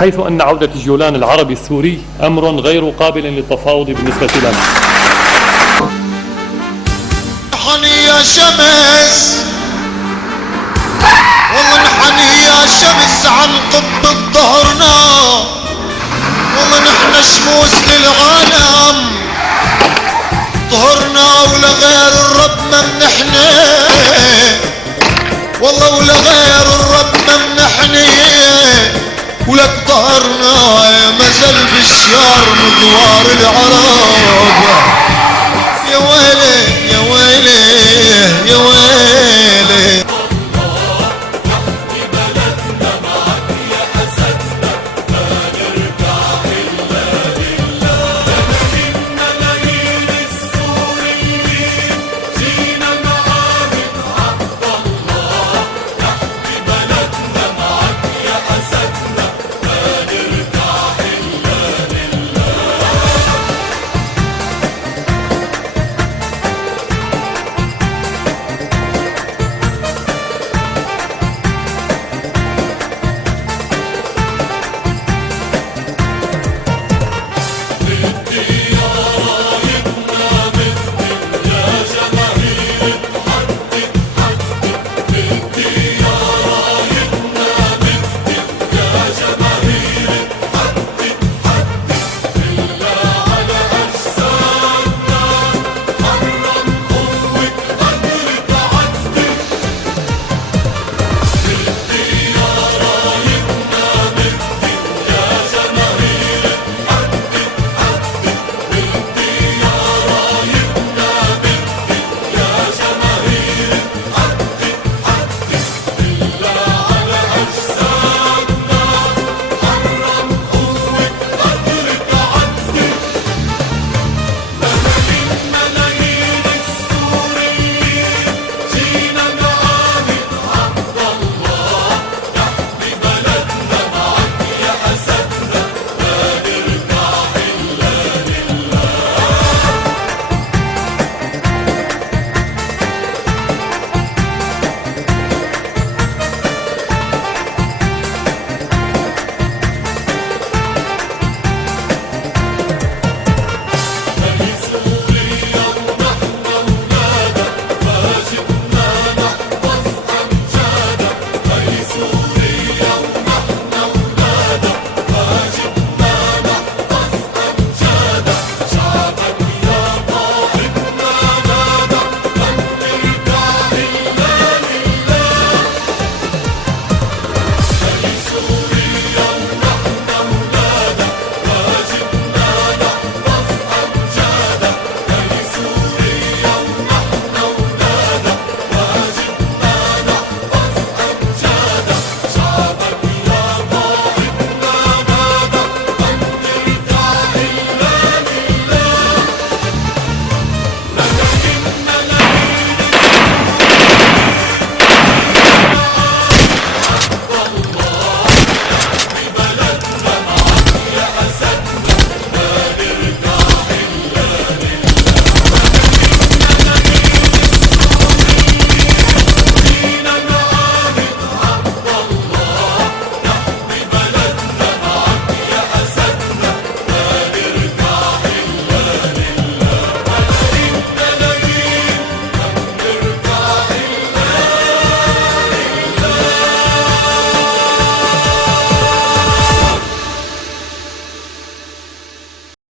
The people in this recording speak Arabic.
حيث أن عودة الجولان العربي السوري أمر غير قابل للتفاوض بالنسبة لنا. انحني يا شمس، والله انحني يا شمس عن قبة ظهرنا، والله نحن شموس للعالم، ظهرنا ولغير الرب ما منحني، والله ولغير الرب ما منحني، ولك ظهرنا يا مازال بالشيار مغوار العرب. يا ويلي يا ويلي يا ويلي